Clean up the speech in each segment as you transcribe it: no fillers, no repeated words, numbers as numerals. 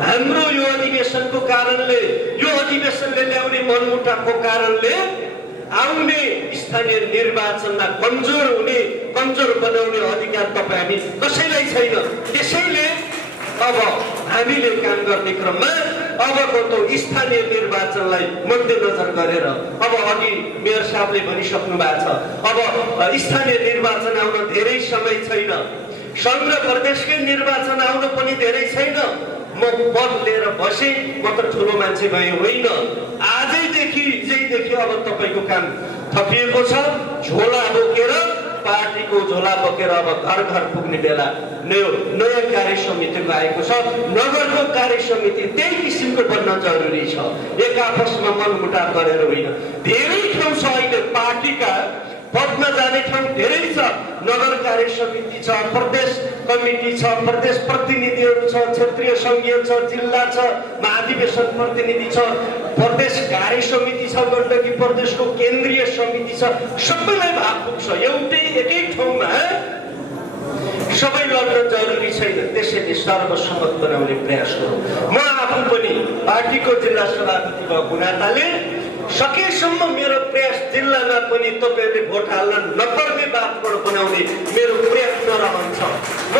हाम्रो यो अधिवेशनको कारणले यो अधिवेशनले ल्याउने मनमुटावको कारणले आउने स्थानीय निर्वाचनमा कमजोर बनाउने अधिकार तपाईँ हामी कसैलाई छैन। त्यसैले अब हामीले काम गर्ने क्रममा अबको त स्थानीय निर्वाचनलाई मध्यनजर गरेर अब अघि मेयर साहबले भनिसक्नु भएको छ, अब स्थानीय निर्वाचन आउन धेरै समय छैन, संघ र प्रदेशकै निर्वाचन आउन पनि धेरै छैन। म पद लिएर बसे, म त ठुलो मान्छे भए होइन। आजैदेखि हिजैदेखि अब तपाईँको काम थपिएको छ। झोला बोकेर, पार्टीको झोला बोकेर अब घर घर पुग्ने बेला नयाँ कार्य समितिको आएको छ। नगरको कार्य समिति त्यही किसिमको बन्न जरुरी छ, एक आपसमा मनमुटाव गरेर होइन। धेरै ठाउँ छ अहिले पार्टीका पदमा जाने ठाउँ धेरै छ। नगर कार्य समिति छ, प्रदेश कमिटी छ, प्रदेश प्रतिनिधिहरू छ, क्षेत्रीय सङ्घीय छ, जिल्ला छ, महाधिवेशन प्रतिनिधि छ, प्रदेश कार्य समिति छ, गण्डकी प्रदेशको केन्द्रीय समिति छ। सबैलाई भाग पुग्छ, एउटै एकै ठाउँमा सबै लड्न जरुरी छैन। त्यसैले सर्वसम्मत बनाउने प्रयास गरौँ। म आफू पनि पार्टीको जिल्ला सभापति भएको नाताले सकेसम्म मेरो प्रयास जिल्लामा पनि तपाईँहरूले भोट हाल्न नपर्ने वातावरण बनाउने मेरो प्रयत्न रहन्छ। म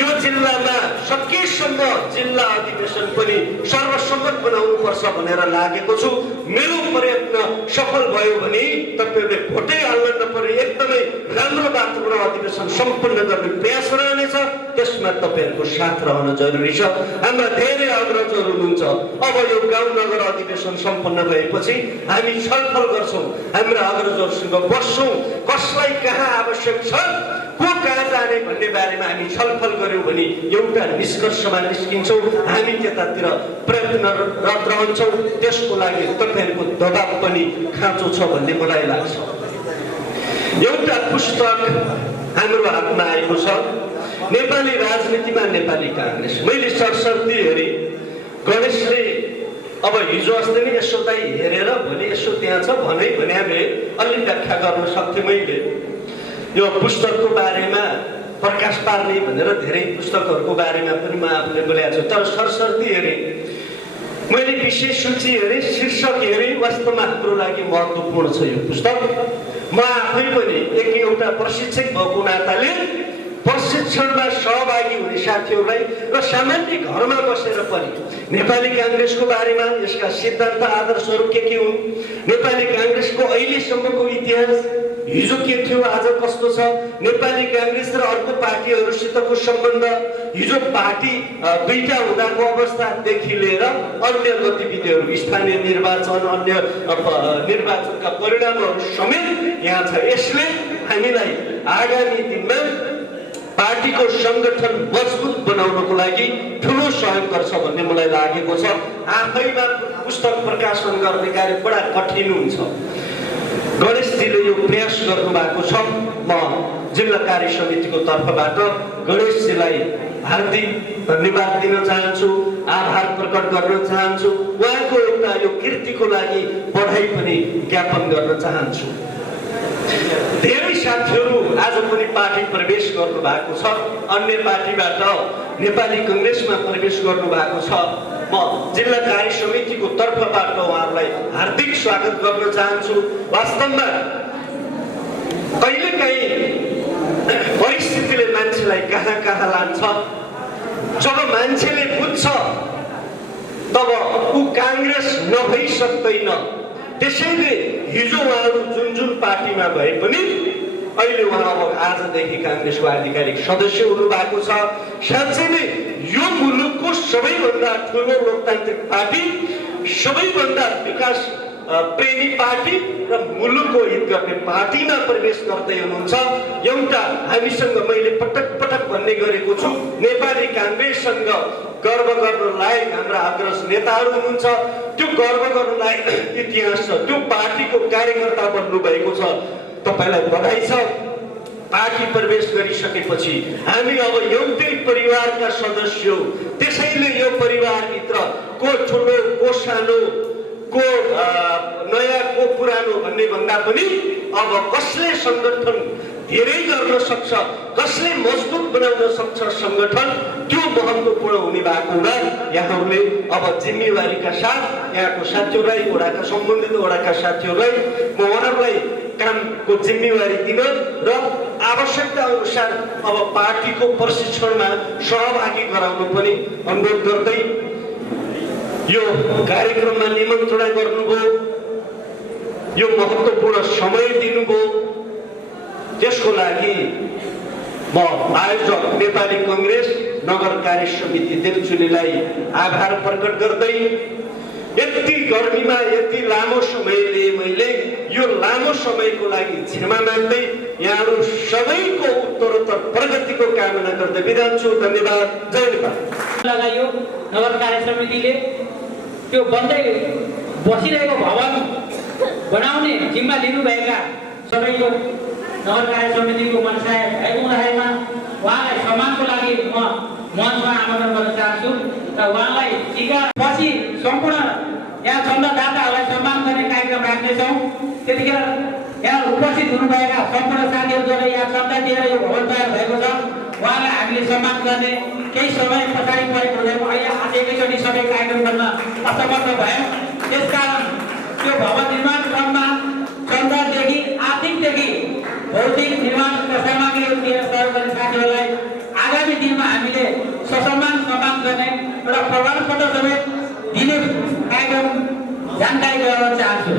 यो जिल्लामा सकेसम्म जिल्ला अधिवेशन पनि सर्वसम्मत बनाउनु पर्छ भनेर लागेको छु। मेरो प्रयत्न सफल भयो भने तपाईँहरूले भोटै हाल्न नपर्ने एकदमै राम्रो वातावरण अधिवेशन सम्पन्न गर्ने प्रयास रहनेछ। त्यसमा तपाईँहरूको साथ रहन जरुरी छ। हाम्रा धेरै अग्रजहरू हुनुहुन्छ। अब यो गाउँ नगर अधिवेशन सम्पन्न भएपछि हामी छलफल गर्छौँ, हाम्रा अग्रजहरूसँग बस्छौँ, कसलाई कहाँ आवश्यक छ, को कहाँ जाने भन्ने बारेमा हामी छलफल गर्यौँ भने एउटा निष्कर्षमा निस्किन्छौँ। हामी त्यतातिर प्रयत्नरत रहन्छौँ। त्यसको लागि तपाईँहरूको दबाब पनि खाँचो छ भन्ने मलाई लाग्छ। एउटा पुस्तक हाम्रो हातमा आएको छ, नेपाली राजनीतिमा नेपाली काङ्ग्रेस। मैले सरसर्ती हेरेँ, गणेशले अब हिजो अस्ति नै यसो दाइ हेरेर भोलि यसो त्यहाँ छ भने अलि व्याख्या गर्न सक्थेँ। मैले यो पुस्तकको बारेमा प्रकाश पार्ने भनेर धेरै पुस्तकहरूको बारेमा पनि म आफूले बोलेको छु, तर सरसर्ती हेरेँ, मैले विशेष सूची हेरेँ, शीर्षक हेरेँ। वास्तवमा हाम्रो लागि महत्त्वपूर्ण छ यो पुस्तक। म आफै पनि एउटा प्रशिक्षक भएको नाताले प्रशिक्षणमा सहभागी हुने साथीहरूलाई र सामान्य घरमा बसेर पनि नेपाली काङ्ग्रेसको बारेमा, यसका सिद्धान्त आदर्शहरू के हुन्, नेपाली काङ्ग्रेसको अहिलेसम्मको इतिहास, हिजो के थियो आज कस्तो छ, नेपाली काङ्ग्रेस र अर्को पार्टीहरूसितको सम्बन्ध, हिजो पार्टी दुईटा हुँदाको अवस्थादेखि लिएर अन्य गतिविधिहरू, स्थानीय निर्वाचन, अन्य निर्वाचनका परिणामहरू समेत यहाँ छ। यसले हामीलाई आगामी दिनमा पार्टीको संगठन मजबुत बनाउनको लागि ठुलो सहयोग गर्छ भन्ने मलाई लागेको छ। आफैमा पुस्तक प्रकाशन गर्ने कार्य बडा कठिन हुन्छ। गणेशजीले यो प्रयास गर्नु भएको छ। म जिल्ला कार्य समितिको तर्फबाट गणेशजीलाई हार्दिक धन्यवाद दिन चाहन्छु, आभार प्रकट गर्न चाहन्छु। उहाँको एउटा यो कृतिको लागि बधाई पनि ज्ञापन गर्न चाहन्छु। धेरै साथीहरू आज पनि पार्टी प्रवेश गर्नु भएको छ, अन्य पार्टीबाट नेपाली काङ्ग्रेसमा प्रवेश गर्नु भएको छ। म जिल्ला कार्य समितिको तर्फबाट उहाँहरूलाई हार्दिक स्वागत गर्न चाहन्छु। वास्तवमा कहिलेकाहीँ परिस्थितिले मान्छेलाई कहाँ कहाँ लान्छ। जब मान्छेले बुझ्छ तब ऊ काङ्ग्रेस नभई सक्दैन। त्यसैले हिजो उहाँहरू जुन पार्टीमा भए पनि अहिले उहाँ अब आजदेखि काङ्ग्रेसको आधिकारिक सदस्य हुनु भएको छ। साँच्चै नै यो मुलुकको सबैभन्दा ठुलो लोकतान्त्रिक पार्टी, सबैभन्दा विकास प्रेमी पार्टी र मुलुकको हित गर्ने पार्टीमा प्रवेश गर्दै हुनुहुन्छ। एउटा हामीसँग मैले पटक पटक भन्ने गरेको छु, नेपाली काङ्ग्रेससँग गर्व गर्न लायक हाम्रा अग्रज नेताहरू हुनुहुन्छ। त्यो गर्व गर्न लायक इतिहास छ। त्यो पार्टीको कार्यकर्ता बन्नु भएको छ, तपाईँलाई बधाई छ। पार्टी प्रवेश गरिसकेपछि हामी अब एउटै परिवारका सदस्य हौँ। त्यसैले यो परिवारभित्र को ठुलो को सानो, को नयाँ को पुरानो भन्ने भन्दा पनि अब कसले संगठन धेरै गर्न सक्छ, कसले मजबुत बनाउन सक्छ सङ्गठन, त्यो महत्त्वपूर्ण हुने भएको हुँदा यहाँहरूले अब जिम्मेवारीका साथ यहाँको साथीहरूलाई, वडाका सम्बन्धित वडाका साथीहरूलाई म उहाँहरूलाई कामको जिम्मेवारी दिन र आवश्यकता अनुसार अब पार्टीको प्रशिक्षणमा सहभागी गराउन पनि अनुरोध गर्दै यो कार्यक्रममा निमन्त्रणा गर्नुभयो, यो महत्त्वपूर्ण समय दिनुभयो, त्यसको लागि म आयोजक नेपाली कङ्ग्रेस नगर कार्य समिति तेलचुलीलाई आभार प्रकट गर्दै यति गर्मीमा यति लामो समय लिए मैले यो लामो समयको लागि क्षमा माग्दै यहाँहरू सबैको उत्तरोत्तर प्रगतिको कामना गर्दै बिदा छु। धन्यवाद। जय नेपाल। लगाइयो नगर कार्य समितिले त्यो बन्दै बसिरहेको भवन बनाउने जिम्मा लिनुभएका सबैको नगर कार्य समितिको मनसाय भएको हुँदाखेरिमा उहाँलाई सम्मानको लागि म मञ्चमा आमन्त्रण गर्न चाहन्छु र उहाँलाई टीका पछि सम्पूर्ण यहाँ चन्दादाताहरूलाई सम्मान गर्ने कार्यक्रम राख्नेछौँ। त्यतिखेर यहाँ उपस्थित हुनुभएका सम्पूर्ण साथीहरूद्वारा यहाँ चन्दा दिएर यो भवन तयार भएको छ, उहाँलाई हामीले सम्मान गर्ने केही समय पछाडि परेको हुँदैन। अहिले आज एकैचोटि सबै कार्यक्रम गर्न असमर्थ भयौँ। त्यसकारण त्यो भवन निर्माण क्रममा चन्दादेखि आर्थिकदेखि भौतिक निर्माणका सामग्रीहरू दिएर सहयोग गर्ने साथीहरूलाई आगामी दिनमा हामीले ससम्मान सम्मान गर्ने एउटा प्रमाणपत्र समेत दिने कार्यक्रम जानकारी गराउन चाहन्छु।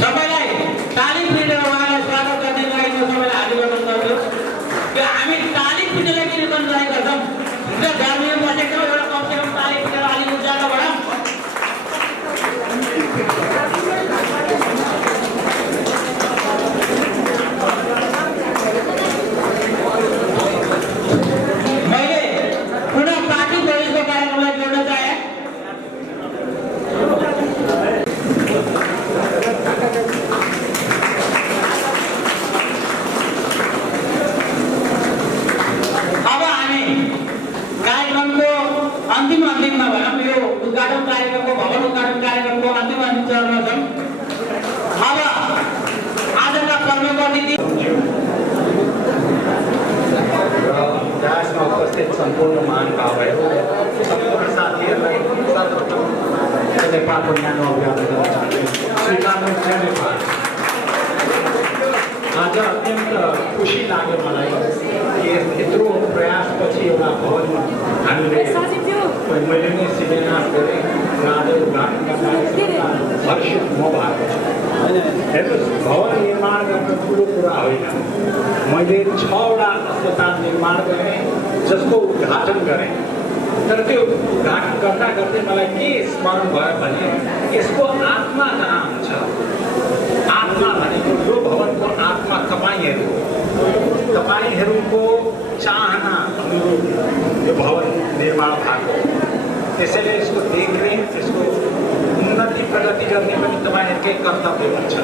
सबैलाई ताली पिटेर उहाँलाई स्वागत गर्ने लागि म सबैलाई हार्दिक अनुरोध गर्छु। हामी ताली पिटेर किन गर्न गर्छौँ, भित्र गर्मीमा बसेको एउटा कमसेकम ताली पिटेर अलिक उज्यालो बढाउँ। मैले पुनः पार्टी प्रवेशको कार्यक्रमलाई जोड्न चाहे। अब हामी कार्यक्रमको अन्तिममा भनौँ, यो उद्घाटन कार्यक्रमको भवन उद्घाटन कार्यक्रमको अन्तिम चरणमा छौँ। अब आजका प्रमुख अतिथि दासमा उपस्थित सम्पूर्ण महानुभावहरू, सम्पूर्ण साथीहरूलाई सर्वप्रथम नेपालको न्यानो अभियान गर्न चाहन्छु। स्वीकार्नु जय नेपाल। आज अत्यन्त खुसी लाग्यो मलाई कि यत्रो प्रयासपछि एउटा भवन हामीले मैले नै शिलान्यास गरेँ र आज उद्घाटन गर्न हर्षित म भएको छु। हेर्नुहोस्, भवन निर्माण गर्न ठुलो कुरा होइन। मैले 6वटा अस्पताल निर्माण गरेँ, जसको उद्घाटन गरेँ। तर त्यो उद्घाटन गर्दा गर्दै मलाई के स्मरण भयो भने यसको आत्मा कहाँ हुन्छ? आत्मा भनेको यो भवनको आत्मा तपाईँहरू हो। तपाईँहरूको चाहना अनुरूप यो भवन निर्माण भएको। त्यसैले यसको देखरेख, यसको उन्नति प्रगति गर्ने पनि तपाईँहरूकै कर्तव्य हुन्छ।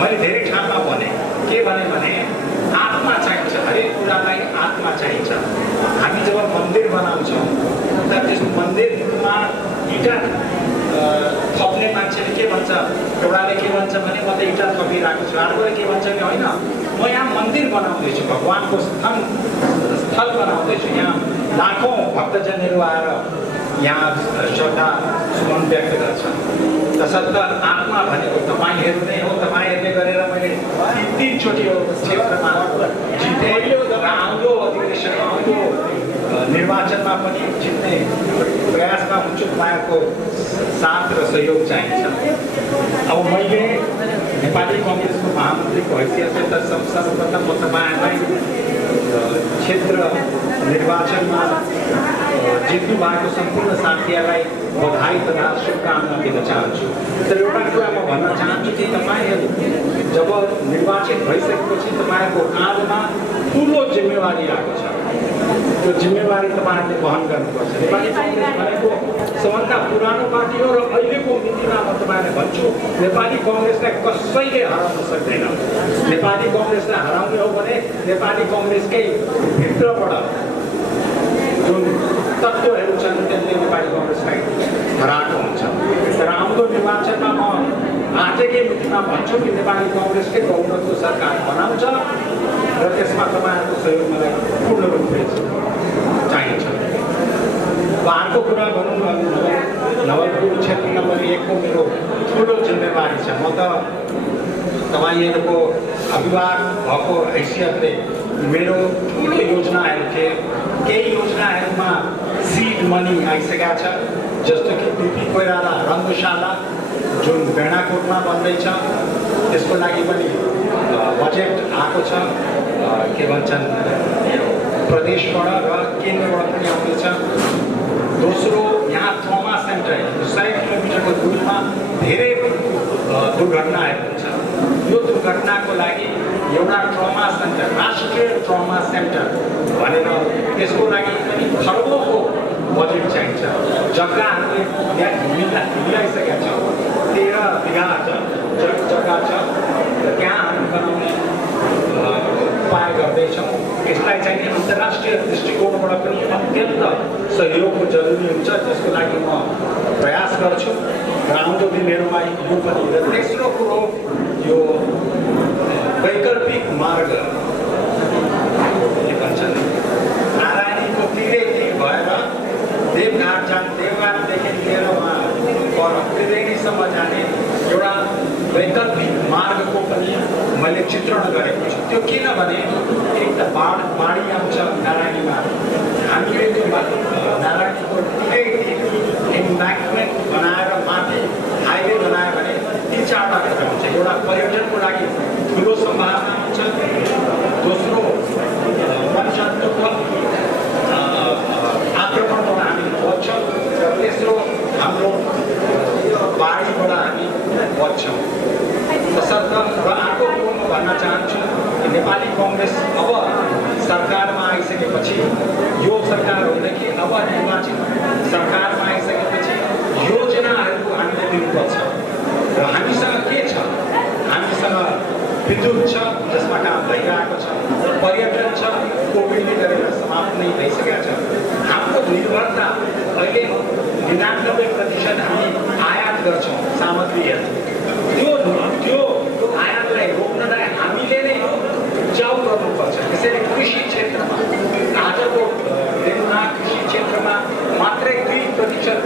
मैले धेरै ठाउँमा भने के भने आत्मा चाहिन्छ, हरेक कुरालाई आत्मा चाहिन्छ। हामी जब मन्दिर बनाउँछौँ त त्यस मन्दिरमा इँटा थप्ने मान्छेले के भन्छ, एउटाले के भन्छ भने म त इँटा थपिरहेको छु, अर्कोले के भन्छ कि होइन म यहाँ मन्दिर बनाउँदैछु, भगवान्को स्थल बनाउँदैछु। यहाँ लाखौँ भक्तजनहरू आएर यहाँ श्रद्धा सुमन व्यक्त गर्छन्। तसर्थ आत्मा भनेको तपाईँहरू नै हो। तपाईँहरूले गरेर मैले 3-3चोटि यो क्षेत्रमा जितेँ र आउँदो अधिवेशन आउँदो निर्वाचनमा पनि जित्ने प्रयासमा हुन्छु। तपाईँहरूको साथ र सहयोग चाहिन्छ। अब मैले नेपाली कङ्ग्रेसको महामन्त्रीको हैसियतले त सर्वप्रथम म तपाईँहरूलाई क्षेत्र निर्वाचनमा जित्नु भएको सम्पूर्ण साथीहरूलाई बधाई तथा शुभकामना दिन चाहन्छु। तर एउटा कुरा म भन्न चाहन्छु कि तपाईँहरू जब निर्वाचित भइसकेपछि तपाईँहरूको काँधमा ठुलो जिम्मेवारी आएको छ। त्यो जिम्मेवारी तपाईँहरूले वहन गर्नुपर्छ। नेपाली कङ्ग्रेस भनेको सबभन्दा पुरानो पार्टी हो र अहिलेको मितिमा म तपाईँलाई भन्छु, नेपाली कङ्ग्रेसलाई कसैले हराउन सक्दैन। नेपाली कङ्ग्रेसलाई हराउने हो भने नेपाली कङ्ग्रेसकै भित्रबाट जुन तत्त्वहरू छन् त्यसले नेपाली कङ्ग्रेसलाई हराएको हुन्छ। तर आउँदो निर्वाचनमा म आजकै मितिमा भन्छु कि नेपाली कङ्ग्रेसले बहुमतको सरकार बनाउँछ र त्यसमा तपाईँहरूको सहयोग मलाई पूर्ण रूपले चाहिन्छ। अर्को कुरा भनौँ न, नवलपुर क्षेत्र नम्बर 1 को मेरो ठुलो जिम्मेवारी छ। म त तपाईँहरूको अभिभावक भएको हैसियतले मेरो ठुलो योजनाहरू थिए। केही योजनाहरूमा सिड मनी आइसकेका छ, जस्तो कि बिपी कोइराला रङ्गशाला जुन भेडाकोटमा बन्दैछ, त्यसको लागि पनि बजेट आएको छ। के भन्छन्, प्रदेशबाट र केन्द्रबाट पनि आउँदैछ। दोस्रो, यहाँ ट्रमा सेन्टर 100 किलोमिटरको दूरीमा धेरै दुर्घटनाहरू हुन्छ। यो दुर्घटनाको लागि एउटा ट्रमा सेन्टर, राष्ट्रिय ट्रमा सेन्टर भनेर त्यसको लागि पनि खरबौँको बजेट चाहिन्छ। जग्गा हामीले मिलाइसकेका छौँ। 13 बिघा जग्गा छ, त्यहाँ हामी बनाउने उपाय गर्दैछौँ। यसलाई चाहिँ अन्तर्राष्ट्रिय दृष्टिकोणबाट पनि अत्यन्त सहयोगको जरुरी हुन्छ, त्यसको लागि म प्रयास गर्छु र आउँदो दिनहरूमा यो पनि। र तेस्रो कुरो, यो वैकल्पिक मार्ग के भन्छन्, नारायणीको तिरै भएर देवघाटदेखि लिएर उहाँ त्रिवेणीसम्म जाने एउटा वैकल्पिक मार्गको पनि मैले चित्रण गरेको छु। त्यो किनभने एक त बाढी आउँछ नारायणीमा, हामीले त्यो नारायणीको इम्ब्याङ्कमेन्ट बनाएर माथि हाइवे बनायो भने 3-4 कुरा हुन्छ। एउटा पर्यटनको लागि ठुलो सम्भावना हुन्छ। दोस्रो, वनजन्तुको आक्रमणबाट हामी बच्छौँ। र तेस्रो, हाम्रो बाढीबाट हामी बच्छौँ। तसर्थ र अर्को कुरो म भन्न चाहन्छु कि नेपाली कङ्ग्रेस अब सरकारमा आइसकेपछि, यो सरकार होइन कि अब निर्वाचित सरकारमा आइसकेपछि योजनाहरू हामीले दिनुपर्छ। र हामीसँग के छ? हामीसँग विद्युत छ, जसमा काम भइरहेको छ। पर्यटन छ, कोभिडले गरेर समाप्त नै भइसकेका छ। हाम्रो निर्भरता अहिले 99% हामी आयात गर्छौँ सामग्रीहरू। त्यो आयातलाई रोक्नलाई हामीले नै उब्जाउ गर्नुपर्छ। त्यसैले कृषि क्षेत्रमा आजको दिनमा कृषि क्षेत्रमा मात्रै 2%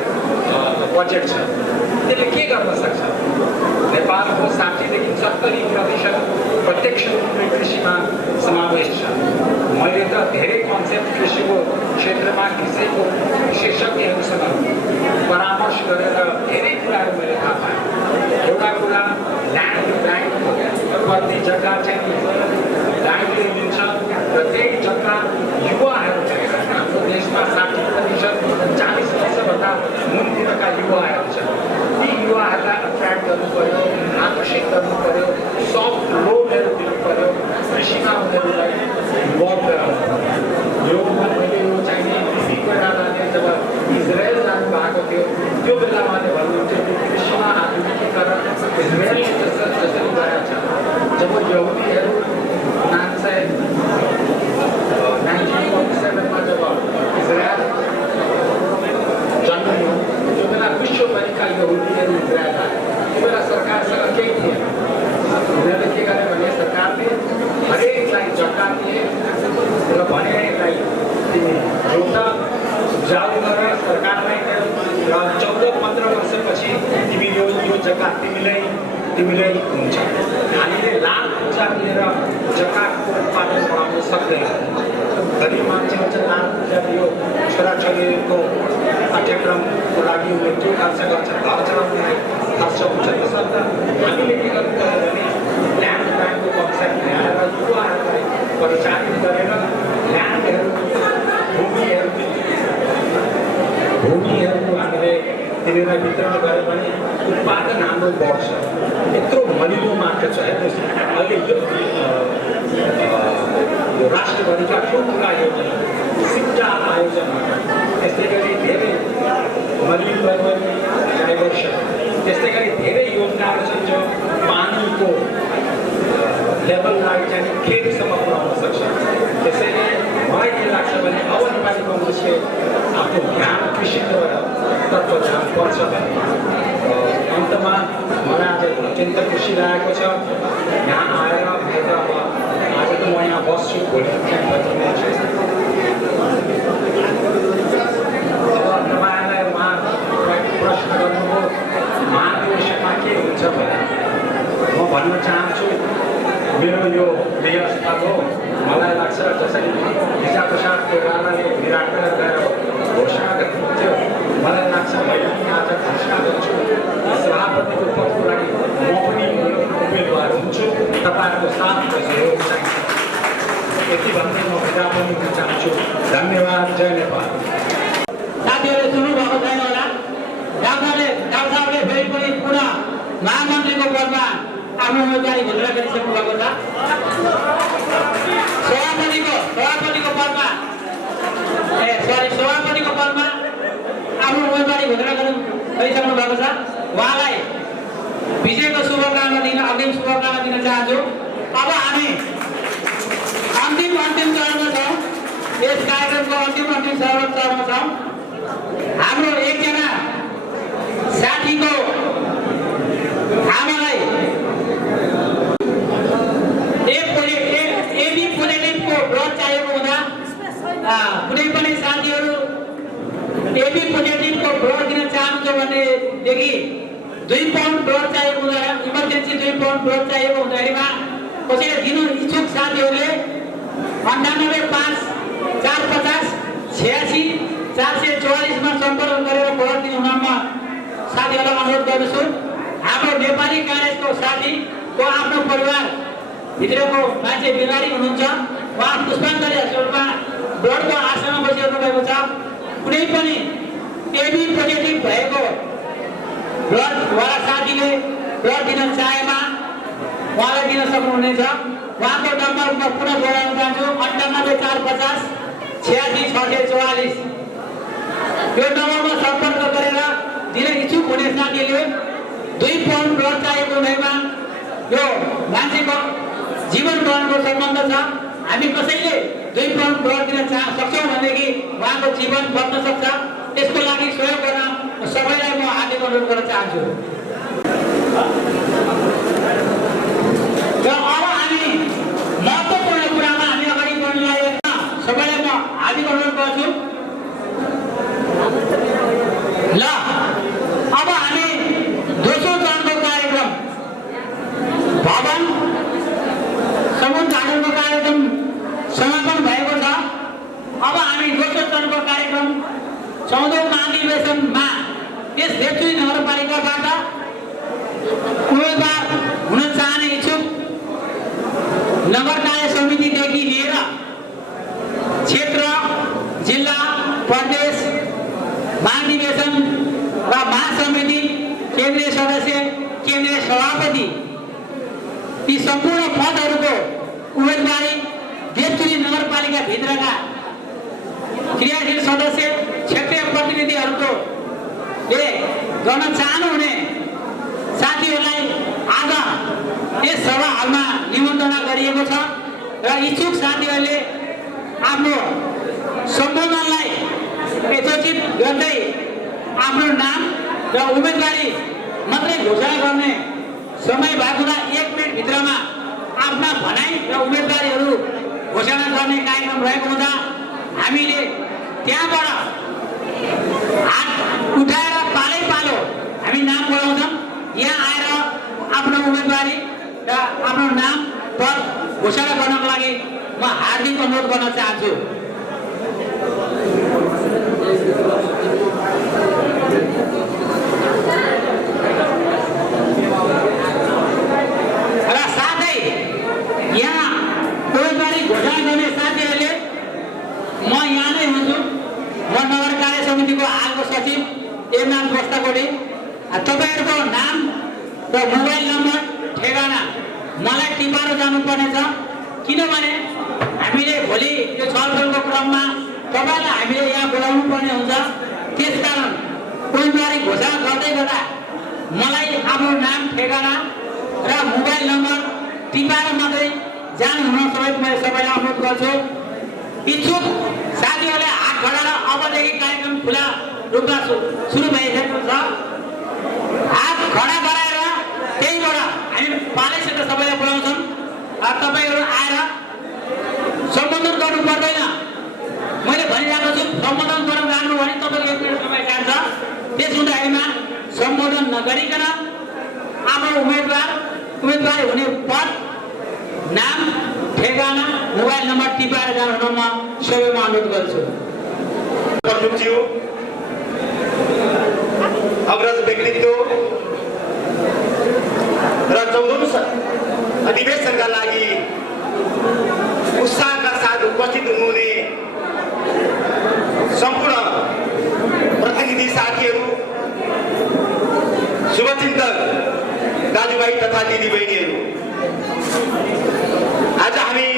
बजेट छ। त्यसले के गर्न सक्छ? नेपालको 60 देखि 70% प्रत्यक्ष रूपले कृषिमा समावेश छ। मैले त धेरै कन्सेप्ट कृषिको क्षेत्रमा कृषिको विशेषज्ञहरूसँग परामर्श गरेर धेरै कुराहरू मैले थाहा पाएँ। एउटा कुरा, ल्यान्ड ब्याङ्क प्रति जग्गा चाहिँ ब्याङ्कले दिन्छ र त्यही जग्गा युवाहरू, हाम्रो देशमा 60% 40 वर्षभन्दा मुनितिरका युवाहरू छन्। ती युवाहरूलाई अट्र्याक्ट गर्नु पर्यो, आकर्षित गर्नु पर्यो, सफ्ट लोनहरू दिनु पर्यो, कृषिमा उनीहरूलाई इन्भल्भ गराउनु पर्यो। यो मैले यो चाहिँ बिपी कोइरालाले जब इजरायल जानु भएको थियो, त्यो बेला उहाँले भन्नुहुन्थ्यो कि कृषिमा आधुनिकीकरण इजरायलले जसरी गरेका छ। जब यहुदीहरू 1947 जब इजरायल जन्मियो, त्यो बेला विश्वभरिका यहुदीहरू इजरायल आए। त्यो बेला सरकारसँग केही थिएन। उनीहरूले के गरे भने सरकारले हरेकलाई जग्गा दिए र भने यसलाई तिमी जोता उब्जाउ गर सरकारलाई, र 14-15 वर्षपछि तिमी यो जग्गा तिमीलाई हुन्छ। हामीले लाख पूजा दिएर जग्गाको उत्पादन बढाउन सक्दैन। गरीब मान्छेहरू चाहिँ लाख पूजा दियो, छोराछोरीको पाठ्यक्रमको लागि उनीहरूले के खर्च गर्छ, घर चलाउनलाई खर्च हुन्छ। त्यसर्थ हामीले के गर्नु पर्यो भने ल्यान्ड ब्याङ्कको कन्सेप्ट ल्याएर युवाहरूलाई परिचालित गरेर ल्यान्डहरू, भूमिहरूको हामीले तिनीहरूलाई वितरण गऱ्यो भने उत्पादन हाम्रो बढ्छ। यत्रो मलिलो मात्र छ। हेर्नुहोस्, अहिले यो राष्ट्रभरिका ठुल्ठुला योजना, शिक्षा आयोजना, त्यस्तै गरी धेरै मलिन डाइभर्सन, त्यस्तै गरी धेरै योजनाहरू छन् जो पानीको लेभललाई चाहिँ खेतसम्म पुर्याउन सक्छ। त्यसैले म मलाई के लाग्छ भने अब नेपाली कङ्ग्रेसले आफ्नो ध्यान कृषितर्फ जानुपर्छ अन्तमा मलाई आज अत्यन्त खुसी लागेको छ यहाँ आएर आज त म यहाँ बस्छु भोलि अब तपाईँहरूलाई उहाँ प्रश्न गर्नुभयो महाधिवेशनमा के हुन्छ भने म भन्न चाहन्छु मेरो यो व्यवस्थाको मलाई लाग्छ जसरी गिरिजा प्रसाद कोइरालाले विराटनगर गएर घोषणा गर्नुहुन्थ्यो मलाई लाग्छ मैले पनि आज घोषणा गर्छु सभापतिको पदको लागि म पनि उम्मेदवार हुन्छु तपाईँहरूको साथ र सहयोग चाहिन्छ यति भन्दै म विदा पनि हुन चाहन्छु धन्यवाद जय नेपाल साथीहरूले सुन्नुभएको छैन होला डाक्टर साहबले फेरि पनि पुनः महामन्त्रीको पदमा आफ्नो उम्मेदवारी घोषणा गरिसक्नु भएको छ सभापतिको पदमा सभापतिको पदमा आफ्नो उम्मेदवारी घोषणा गरिसक्नु भएको छ उहाँलाई विजयको शुभकामना दिन अग्रिम शुभकामना दिन चाहन्छु अब हामी अन्तिम चरणमा छौँ यस कार्यक्रमको अन्तिम चरणमा छौँ हाम्रो एकजना साथीको आमालाई एबी पोजिटिभको ब्लड चाहिएको हुँदा कुनै पनि साथीहरू एबी पोजिटिभको ब्लड दिन चाहनुहुन्छ भनेदेखि 2 पाउन्ड ब्लड चाहिएको हुँदा इमर्जेन्सी 2 पाउन्ड ब्लड चाहिएको हुँदाखेरिमा कसैले दिनु इच्छुक साथीहरूले 9854508644 मा सम्पर्क गरेर ब्लड दिनु हुन म साथीहरूलाई अनुरोध गर्दछु हाम्रो नेपाली काङ्ग्रेसको साथीको आफ्नो परिवार भित्रको मान्छे बिमारी हुनुहुन्छ उहाँ पुष्पाञ्जली हस्पिटलमा ब्लडको आशामा बसिरहनु भएको छ कुनै पनि एबी पोजिटिभ भएको ब्लडवाला साथीले ब्लड दिन चाहेमा उहाँलाई दिन सक्नुहुनेछ उहाँको नम्बर म पुनः जोडाउन चाहन्छु 9845566644 यो नम्बरमा सम्पर्क गरेर दिन इच्छुक हुने साथीले 2 पाउन्ड ब्लड चाहिएको हुँदैमा यो मान्छेको जीवन मरणको सम्बन्ध छ हामी कसैले 2 पाउन्ड ब्लड दिन सक्छौँ भनेदेखि उहाँको जीवन बच्न सक्छ त्यसको लागि सहयोग गर्न सबैलाई म हार्दिक अनुरोध गर्न चाहन्छु र अब हामी महत्त्वपूर्ण कुरामा हामी अगाडि बढ्न लागेका सबैलाई म हार्दिक अनुरोध गर्छु ल अब हामी दोस्रो चरणको कार्यक्रम भवन समुद्र धारणको कार्यक्रम समापन भएको छ अब हामी दोस्रो चरणको कार्यक्रम 14औं महाधिवेशनमा यस देवचुरी नगरपालिकाबाट उम्मेदवार हुन चाहने इच्छुक नगर कार्य समितिदेखि लिएर क्षेत्र जिल्ला प्रदेश महाधिवेशन र महासमिति केन्द्रीय सदस्य केन्द्रीय सभापति यी सम्पूर्ण पदहरूको उम्मेदवारी देवचुरी नगरपालिका भित्रका क्रियाशील सदस्य क्षेत्रीय प्रतिनिधिहरूको गर्न चाहनुहुने साथीहरूलाई आज यस सभा हलमा निमन्त्रणा गरिएको छ र इच्छुक साथीहरूले आफ्नो सम्बोधनलाई यथोचित गर्दै आफ्नो नाम र उम्मेदवारी मात्रै घोषणा गर्ने समय भएको हुँदा 1 मिनट भित्रमा आफ्ना भनाइ र उम्मेदवारीहरू घोषणा गर्ने कार्यक्रम रहेको हुँदा हामीले त्यहाँबाट हात उठाएर पालो हामी नाम बोलाउँछौँ यहाँ आएर आफ्नो उम्मेदवारी र आफ्नो नाम पद घोषणा गर्नको लागि म हार्दिक अनुरोध गर्न चाहन्छु र साथै यहाँ उम्मेदवारी घोषणा गर्ने साथीहरूले म यहाँ नै हुन्छु म नगर कार्य समितिको हालको सचिव एमनाथ बस्ताकोटी तपाईँहरूको नाम र मोबाइल नम्बर ठेगाना मलाई टिपाएर जानुपर्नेछ किनभने हामीले भोलि यो छलफलको क्रममा तपाईँलाई हामीले यहाँ बोलाउनु पर्ने हुन्छ त्यसकारण उम्मेदवारी घोषणा गर्दै गर्दा मलाई आफ्नो नाम ठेगाना र मोबाइल नम्बर टिपाएर मात्रै जानुहुन सबैलाई अनुरोध गर्छु इच्छुक साथीहरूले हात बढाएर अबदेखि कार्यक्रम खुला रूपमा सुरु भइसकेको छ। हात खडा गराएर त्यहीबाट हामी पालैसित सबैलाई बोलाउँछौँ। तपाईँहरू आएर सम्बोधन गर्नु पर्दैन। मैले भनिरहेको छु, सम्बोधन गर्न लाग्नु भने तपाईँको 1 मिनट समय चाहिन्छ। त्यस हुँदाखेरिमा सम्बोधन नगरिकन आफ्नो उम्मेदवार हुने पद, नाम, ठेगाना, मोबाइल नम्बर टिपाएर जान म सबैमा अनुरोध गर्छु। प्रमुखज्यू, अग्रज व्यक्तित्व र 14औं अधिवेशनका लागि उत्साहका साथ उपस्थित हुनुहुने सम्पूर्ण प्रतिनिधि साथीहरू, शुभचिन्तक दाजुभाइ तथा दिदीबहिनीहरू, आज हामी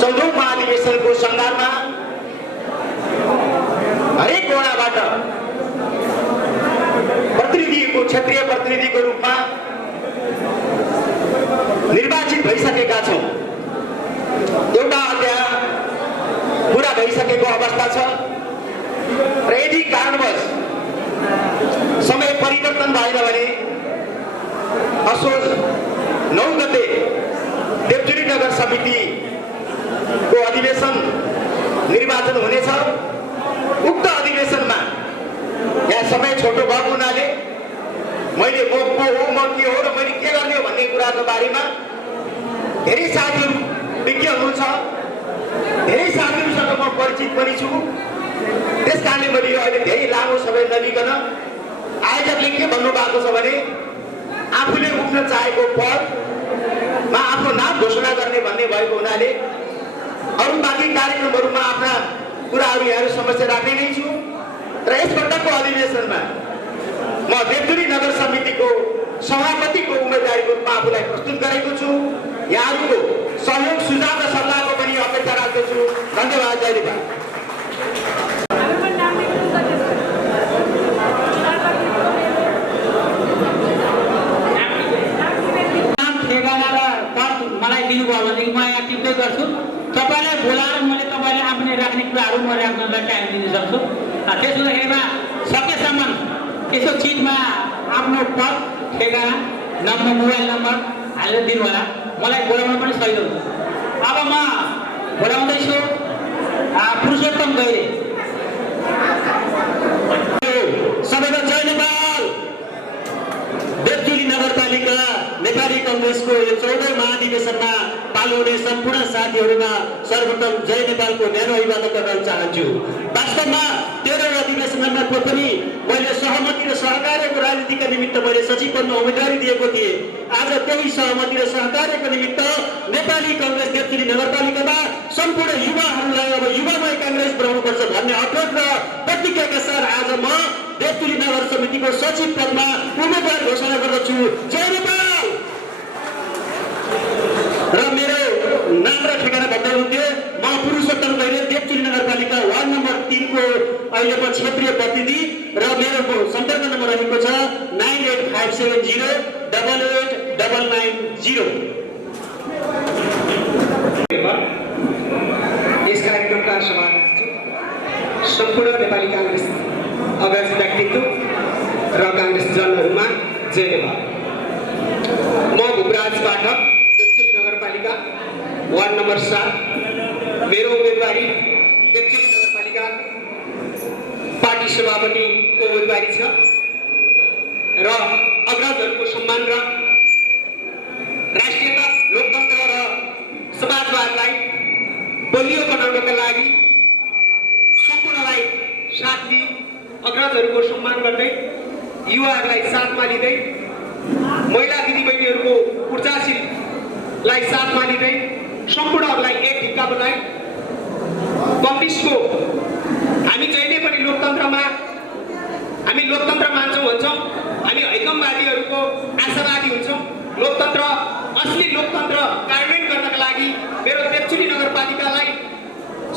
14औं महाधिवेशनको सन्दर्भमा हरेक कोणाबाट प्रतिनिधिको, क्षेत्रीय प्रतिनिधिको रूपमा निर्वाचित भइसकेका छौँ। एउटा अध्याय पुरा भइसकेको अवस्था छ र यदि कारणवश समय परिवर्तन भएन भने असोज 9 गते देवचुरी नगर समितिको अधिवेशन निर्वाचन हुनेछ। उक्त अधिवेशनमा यहाँ समय छोटो भएको हुनाले मैले म को हो, म के हो र मैले के गर्ने हो भन्ने कुराको बारेमा धेरै साथीहरू विज्ञ हुनुहुन्छ, धेरै साथीहरूसँग म परिचित पनि छु। त्यस कारणले मैले यो अहिले धेरै लामो समय नलिकन आयोजकले के भन्नु भएको छ भने आफूले उठ्न चाहेको पदमा आफ्नो नाम घोषणा गर्ने भन्ने भएको हुनाले अरू बाँकी कार्यक्रमहरूमा आफ्ना कुराहरू यहाँहरू समस्या राख्ने नै छु र यसपटकको अधिवेशनमा म देवचुरी नगर समितिको सभापतिको उम्मेदवारीको रूपमा आफूलाई प्रस्तुत गरेको छु। यहाँहरूको सहयोग, सुझाव र सल्लाहको पनि अपेक्षा राख्दछु। धन्यवाद। जय नेपाल। मलाई दिनुभयो भनेदेखि म यहाँ टिप्दै गर्छु। तपाईँलाई बोलाएर मैले तपाईँले आफूले राख्ने कुराहरू म राख्नलाई टाइम दिन सक्छु। त्यस हुँदाखेरिमा सकेसम्म यसो चिजमा आफ्नो पद, ठेगाना, नम्बर, मोबाइल नम्बर हालेर दिनु होला। मलाई बोलाउन पनि सजिलो हुन्छ। अब म बोलाउँदैछु पुरुषोत्तम गैरे। सबैको जय नेपाल। देवचुरी नगरपालिका नेपाली कांग्रेसको यो 14औं महाधिवेशनमा पालो हुने सम्पूर्ण साथीहरूमा सर्वप्रथम जय नेपालको न्यानो अभिवादन गर्न चाहन्छु। वास्तवमा 13औं अधिवेशनमा पनि मैले सहमति र सहकार्यको राजनीतिका निमित्त मैले सचिव पदमा उम्मेदवारी दिएको थिएँ। आज त्यही सहमति र सहकार्यको निमित्त नेपाली कांग्रेस देवचुरी नगरपालिकामा सम्पूर्ण युवाहरूलाई अब युवामय कांग्रेस बनाउनुपर्छ भन्ने अठोट र प्रतिज्ञाका साथ आज म देवचुरी नगर समितिको सचिव पदमा उम्मेदवार घोषणा गर्दछु। जय नेपाल। र मेरो नाम र ठेगाना भन्दै हुन्थ्यो। म पुरुषोत्तम गैरे, देवचुरी नगरपालिका वार्ड नम्बर 3 को अहिलेको क्षेत्रीय प्रतिनिधि र मेरो सम्पर्क नम्बर रहेको छ 9857088990। यस कार्यक्रमका सभापति छु। सम्पूर्ण नेपाली कांग्रेस अग्रज व्यक्तित्व र कांग्रेस जनहरूमा जय नेपाल। म भुपराज पाठक, देवचुरी नगरपालिका वार्ड नम्बर 7। मेरो उम्मेदवारी देवचुरी नगरपालिका पार्टी सभापतिको उम्मेदवारी छ र अग्रजहरूको सम्मान र राष्ट्रियता, लोकतन्त्र र समाजवादलाई बलियो बनाउनका लागि सम्पूर्णलाई साथ दिई अग्रजहरूको सम्मान गर्दै, युवाहरूलाई साथमा लिँदै, महिला दिदीबहिनीहरूको ऊर्जाशीललाई साथमा लिँदै सम्पूर्णहरूलाई एक ढिक्का बनाई कांग्रेसको हामी जहिले पनि हामी लोकतन्त्र मान्छौँ भन्छौँ। हामी हैकमवादीहरूको आशावादी हुन्छौँ। लोकतन्त्र, असली लोकतन्त्र कार्यान्वयन गर्नका लागि मेरो देवचुरी नगरपालिकालाई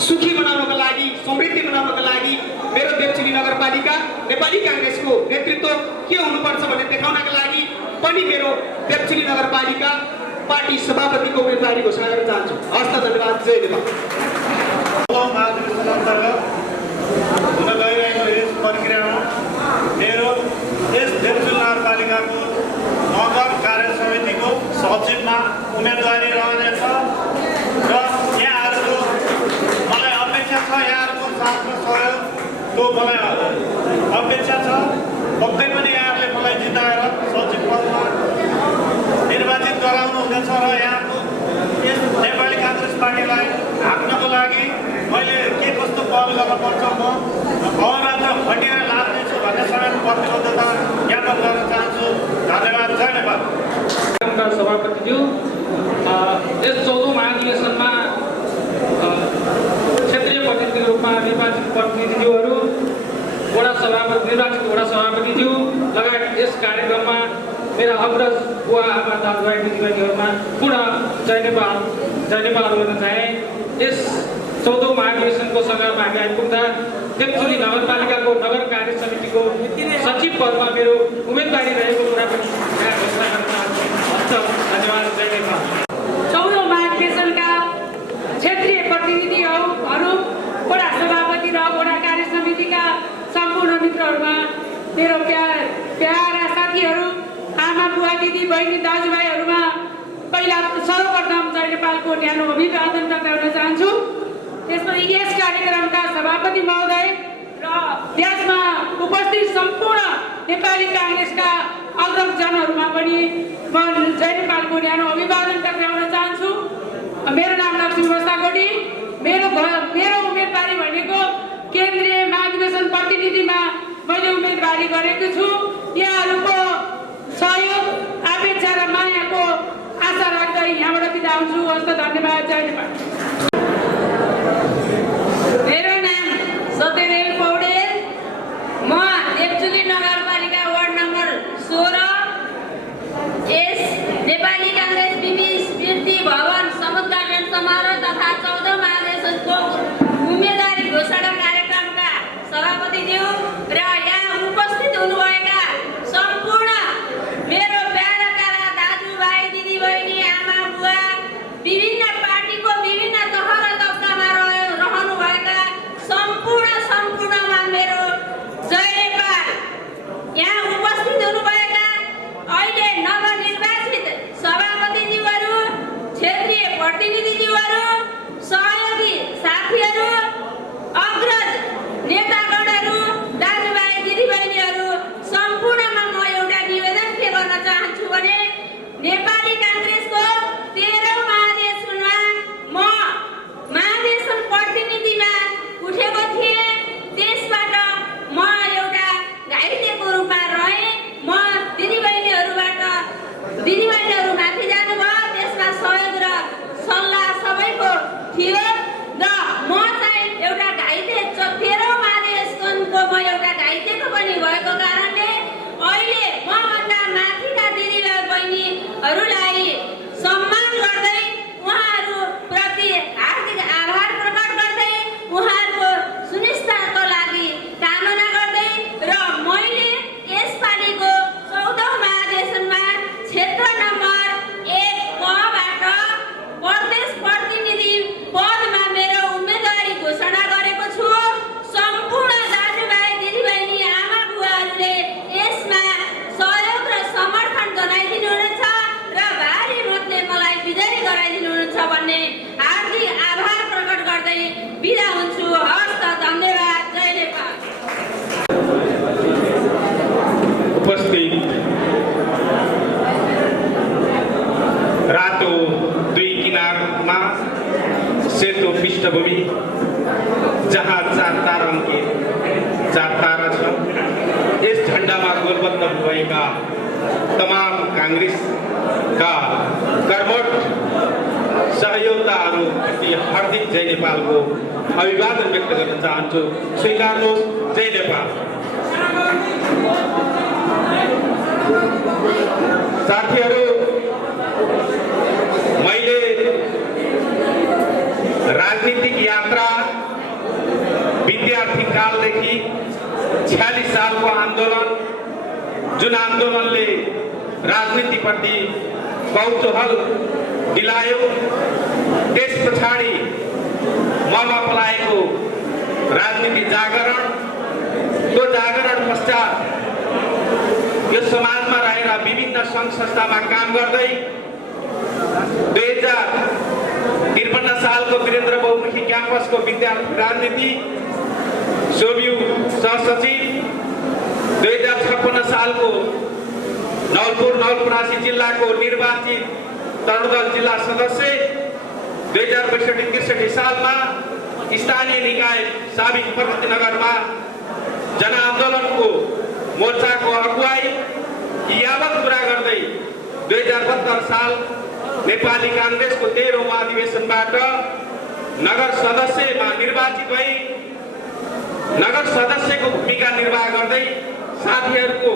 सुखी बनाउनका लागि, समृद्धि बनाउनका लागि मेरो देवचुरी नगरपालिका नेपाली कांग्रेसको नेतृत्व के हुनुपर्छ भन्ने देखाउनका लागि पनि मेरो देवचुरी नगरपालिका पार्टी सभापतिको उम्मेदवारी घोषणा गर्न चाहन्छु। हस्त। धन्यवाद। जय नेपाल। महाधिवेशन अन्तर्गत हुन गइरहेको यस प्रक्रियामा मेरो यस देवचुल नगरपालिकाको नगर कार्य समितिको सचिवमा उम्मेदवारी रहनेछ र यहाँहरूको मलाई अपेक्षा छ, यहाँहरूको साथ र सहयोगको मलाई अपेक्षा छ। पक्कै पनि यहाँहरूले मलाई जिताएर सचिव पदमा निर्वाचित गराउनु हुनेछ र यहाँको यस नेपाली काङ्ग्रेस पार्टीलाई हाँक्नको लागि मैले के कस्तो पहल गर्नुपर्छ म भवनबाट खटिएर लाग्नेछु भन्ने समेत प्रतिबद्धता ज्ञापन गर्न चाहन्छु। धन्यवाद। जय नेपाल। सभापतिज्यू, यस 14औं महाधिवेशनमा क्षेत्रीय प्रतिनिधिको रूपमा निर्वाचित प्रतिनिधिज्यूहरू, निर्वाचित वडा सभापतिज्यू लगायत यस कार्यक्रममा मेरा अग्रज बुवा आमा दाजुभाइ दिदीबहिनीहरूमा पुनः जय नेपाल भन्न चाहे। यस 14औं महाधिवेशनको सङ्घर्षमा हामी आइपुग्दा देवचुली नगरपालिकाको नगर कार्य समितिको सचिव पदमा मेरो उम्मेदवारी रहेको कुरा पनि यहाँ घोषणा गर्न चाहन्छु। धन्यवाद। जय नेपाल। 14औं महाधिवेशनका क्षेत्रीय प्रतिनिधिहरू, वडा सभापति र वडा कार्य समितिका सम्पूर्ण मित्रहरूमा, मेरो प्यारा साथीहरू, आमा बुवा दिदी बहिनी दाजुभाइहरूमा पहिला सर्वप्रथम जय नेपालको न्यानो अभिवादन टक्राउन चाहन्छु। त्यसपछि यस कार्यक्रमका सभापति महोदय र देशमा उपस्थित सम्पूर्ण नेपाली काङ्ग्रेसका अग्रजनहरूमा पनि म जय नेपालको न्यानो अभिवादन टक्राउन चाहन्छु। मेरो नाम लक्ष्मी बस्ताकोटी। मेरो उम्मेदवारी भनेको केन्द्रीय महाधिवेशन प्रतिनिधिमा मैले उम्मेदवारी गरेको छु। यहाँहरूको सहयोग, अपेक्षा र मायाको आशा राख्दै यहाँबाट बिदा हुन्छु। हस्त। धन्यवाद। जय नेपाल। मेरो नाम सत्यदेवी पौडेल। म देवचुली नगरपालिका वार्ड नम्बर 16 यस नेपाली काङ्ग्रेस बिबी स्मृति भवन समुद्घाटन समारोह तथा 14औं महाधिवेशनको उम्मेदवारी घोषणा कार्यक्रमका सभापतिज्यू र यहाँ उपस्थित हुनुभएका सम्पूर्ण मेरो प्यारा दाजुभाइ दिदीबहिनी आमा बुवा, विभिन्न पार्टीको विभिन्न तह र तब्कामा रहनुभएका सम्पूर्णमा मेरो जय नेपाल। यहाँ उपस्थित हुनुभएका अहिले नवनिर्वाचित सभापतिज्यूहरू, क्षेत्रीय प्रतिनिधिज्यूहरू, सहयोगी साथीहरू, अग्रज नेतागणहरू, दाजुभाइ दिदीबहिनीहरू सम्पूर्णमा म एउटा निवेदन के गर्न चाहन्छु भने नेपाली काङ्ग्रेसको 13औं महाधिवेशनमा म महाधिवेशन प्रतिनिधिमा उठेको थिएँ। त्यसबाट म एउटा घाइतेको रूपमा रहेँ। म दिदीबहिनीहरू माथि जानुभयो, त्यसमा सहयोग र सल्लाह सबैको थियो र म चाहिँ एउटा घाइते 13औं महाधिवेशनको म एउटा घाइतेको पनि भएको कारणले अहिले मभन्दा माथिका दिदीभाइ बहिनीहरूलाई सम्मान गर्दै, उहाँहरूप्रति हार्दिक आभार प्रकट गर्दै, उहाँहरूको सुनिश्चितताको लागि कामना गर्दै र मैले यसपालिको 14औं महाधिवेशनमा क्षेत्र नम्बर 1 बाट प्रदेश प्रतिनिधि पदमा मेरो उम्मेदवारी घोषणा गरेको छु। सम्पूर्ण दाजुभाइ दिदीबहिनी आमा बुवाहरूले यसमा सहयोग र समर्थन जनाइदिनुहुनेछ र भारी मतले मलाई विजयी गराइदिनुहुनेछ भन्ने हार्दिक आभार प्रकट गर्दै बिदा हुन्छु। हस्त। धन्यवाद। जय नेपाल। उपस्थित रातो दुई किनारमा सेतो पृष्ठभूमि जहाँ 4 तारा अंकित 4 तारा छ, यस झण्डामा गोलबद्ध भएका तमाम काङ्ग्रेसका कर्मठ सहयोगताहरूप्रति हार्दिक जय नेपालको अभिवादन व्यक्त गर्न चाहन्छु। स्वीकार्नुहोस्। जय नेपाल। साथीहरू, मैले राजनीतिक यात्रा विद्यार्थी कालदेखि 46 सालको आन्दोलन, जुन आन्दोलनले राजनीतिप्रति कौतूहल दिलायो, त्यस पछाडि ममा पलाएको राजनीति जागरण, त्यो जागरण पश्चात यो समाजमा रहेर विभिन्न सङ्घ संस्थामा काम गर्दै 2053 सालको वीरेन्द्र बहुमुखी क्याम्पसको विद्यार्थी राजनीति सोभियु सहसचिव, 2056 सालको नवलपरासी जिल्लाको निर्वाचित तरुणदल जिल्ला सदस्य, 2062-63 सालमा स्थानीय निकाय साबिक प्रगतिनगरमा जनआन्दोलनको मोर्चाको अगुवाई यावत पुरा गर्दै 2072 साल नेपाली काङ्ग्रेसको 13औं महाधिवेशनबाट नगर सदस्यमा निर्वाचित भई नगर सदस्यको भूमिका निर्वाह गर्दै साथीहरूको